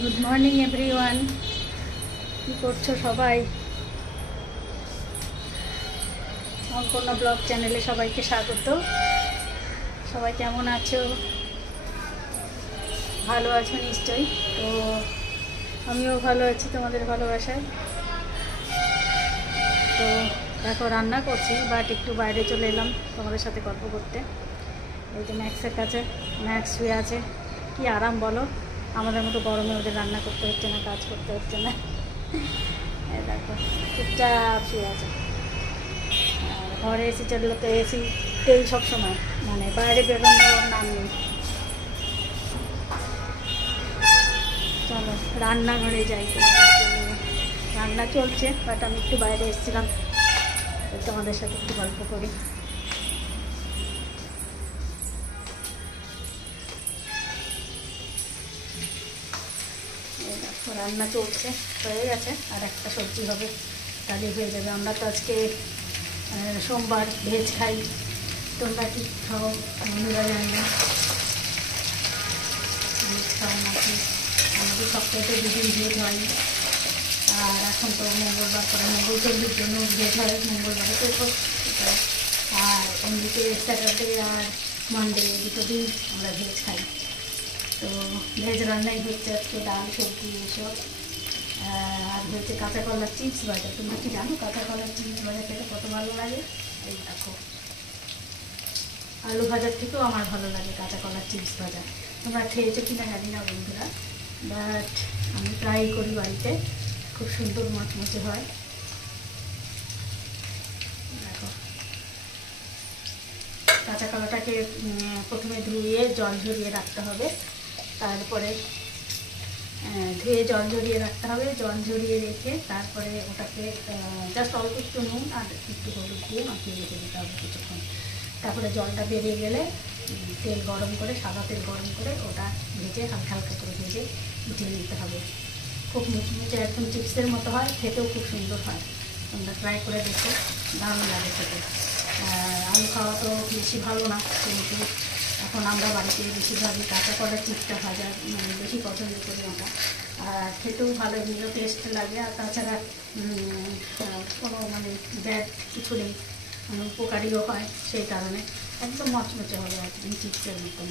Good morning everyone, কি করছো সবাই? অঙ্কনা ব্লগ চ্যানেলে সবাইকে স্বাগত। সবাই কেমন আছো? ভালো আছো নিশ্চয়ই। তো আমিও ভালো আছি তোমাদের ভালোবাসায়। তো দেখো রান্না করছি, বাট একটু বাইরে চলে এলাম তোমাদের সাথে গল্প করতে। এই যে ম্যাক্সের কাছে, ম্যাক্স শুয়ে আছে। কি আরাম বলো, আমাদের মতো গরমে ওদের রান্না করতে হচ্ছে না, কাজ করতে হচ্ছে না। এই দেখো চুপচাপ শুয়ে আছে। আর ঘরে এসি চললে তো এসিতেই সবসময়, মানে বাইরে বেরোনোর নাম নেই। চলো রান্নাঘরে যাই, রান্না চলছে, বাট আমি একটু বাইরে এসেছিলাম তোমাদের সাথে একটু গল্প করি। রান্না চলছে, হয়ে গেছে, আর একটা সবজি হবে, তাহলে হয়ে যাবে। আমরা তো আজকে সোমবার ভেজ খাই। তোমরা কি খাও বন্ধুরা জানি না, ভেজ খাও নাকি? আমাদের সপ্তাহে দুদিন ভেজ হয়। আর এখন তো মঙ্গলবার করে, মঙ্গল চন্দ্রের জন্য ভেজ হয়, মঙ্গলবারে তো। আর এমনিতে স্যাটারডে আর মানডে দুটো দিন আমরা ভেজ খাই। তো ভেজ রান্নাই হচ্ছে আজকে, ডাল সবজি এসব। আর হচ্ছে কাঁচা কলার চিপস ভাজা। তোমরা কি জানো কাঁচা কলার চিপস ভাজা খেতে কত ভালো লাগে? এই দেখো, আলু ভাজার থেকেও আমার ভালো লাগে কাঁচা কলার চিপস ভাজা। তোমরা খেয়েছো কিনা জানি না বন্ধুরা, বাট আমি ট্রাই করি বাড়িতে, খুব সুন্দর মচমচে হয়। দেখো কাঁচা কলাটাকে প্রথমে ধুয়ে জল ঝরিয়ে রাখতে হবে, তারপরে ধুয়ে জল ঝরিয়ে রাখতে হবে। জল ঝরিয়ে রেখে তারপরে ওটাকে জাস্ট অল্প একটু নুন আর একটু হলুদ দিয়ে মাখিয়ে রেখে দিতে হবে কিছুক্ষণ। তারপরে জলটা বেরিয়ে গেলে তেল গরম করে, সাদা তেল গরম করে ওটা ভেজে হালকা হালকা করে ভেজে উঠিয়ে নিতে হবে। খুব মুচমুচে একদম চিপসের মতো হয়, খেতেও খুব সুন্দর হয়। তোমরা ট্রাই করে দেখো, দারুণ লাগে খেতে। আলু খাওয়া তো বেশি ভালো না, কিন্তু এখন আমরা বাড়িতে বেশিরভাগই কাঁচা কলার চিপসটা ভাজা মানে বেশি পছন্দ করি আমরা। আর খেতেও ভালো, নিজেও টেস্ট লাগে। আর তাছাড়া কোনো মানে ব্যাড কিছু নেই, মানে উপকারীও হয়, সেই কারণে একদম মচমচে হবে, একদম চিপসের মতন।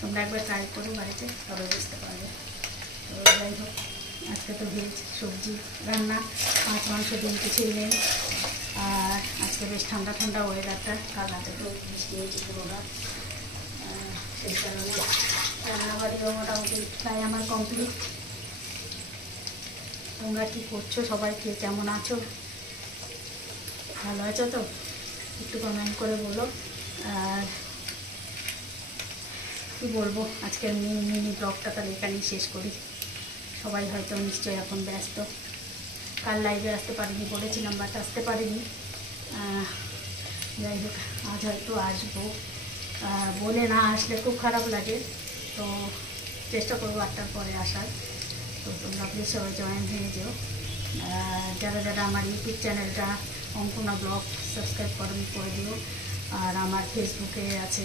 তোমরা একবার ট্রাই করো বাড়িতে, তবে বুঝতে পারবে। তো যাই হোক, আজকে তো ভেজ সবজি রান্না, মাছ মাংস দিন কিছুই নেই। আর আজকে বেশ ঠান্ডা ঠান্ডা ওয়েদারটা, কাল রাতে তো বৃষ্টি হয়েছে পুরোটা, সেই কারণে রান্নাবাড়িও মোটামুটি প্রায় আমার কমপ্লিট। তোমরা কী করছো? সবাই কে কেমন আছো? ভালো আছো তো? একটু কমেন্ট করে বলো। আর কী বলবো, আজকের মিনি ব্লগটা তাহলে এখানেই শেষ করি। সবাই হয়তো নিশ্চয়ই এখন ব্যস্ত। কাল লাইভে আসতে পারিনি বলেছিলাম, বাট আসতে পারিনি। যাই হোক, আজ হয়তো আসবো। বলে না আসলে খুব খারাপ লাগে, তো চেষ্টা করবো 8টার পরে আসার। তো তোমরা প্লিজ সবাই জয়েন হয়ে যেও। যারা যারা আমার ইউটিউব চ্যানেলটা অঙ্কনা ব্লগ সাবস্ক্রাইব করে দিও। আর আমার ফেসবুকে আছে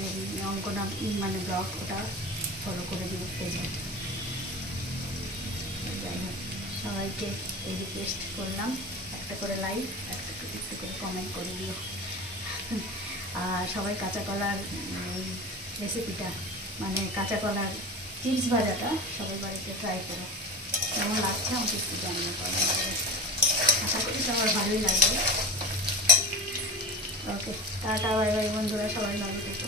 অঙ্কনা মানে ব্লগ, ওটা ফলো করে দিও পেজে। যাই হোক, সবাইকে এই রিকোয়েস্ট করলাম, একটা করে লাইক, একটু করে কমেন্ট করে দিও। আর সবাই কাঁচা কলার রেসিপিটা, মানে কাঁচা কলার চিপস ভাজাটা সবাই বাড়িতে ট্রাই করো। কেমন লাগছে আমাকে একটু জানিয়ে কমেন্ট করে। আশা করি সবার ভালোই লাগবে। ওকে, টাটা, বাই বাই বন্ধুরা, সবাই ভালো থেকো।